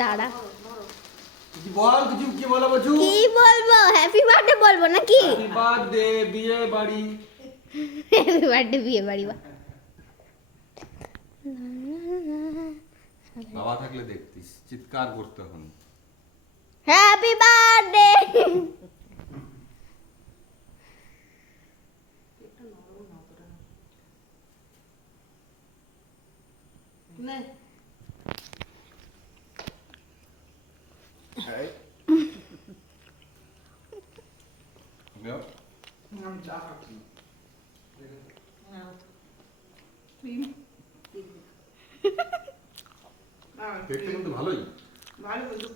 তারা কি বল, কিছু কি বলা বলছু? কি বলবো? হ্যাপি বার্থডে বলবো নাকি? হ্যাপি বার্থডে বিয়ে বাড়ি। হ্যাপি বার্থডে বিয়ে বাড়ি বা বাবা থাকলে দেখতিস চিৎকার করতে হন। Happy birthday. এই গো আমি চা খাচ্ছি। দেখতে কিন্তু ভালোই। ভালো কিন্তু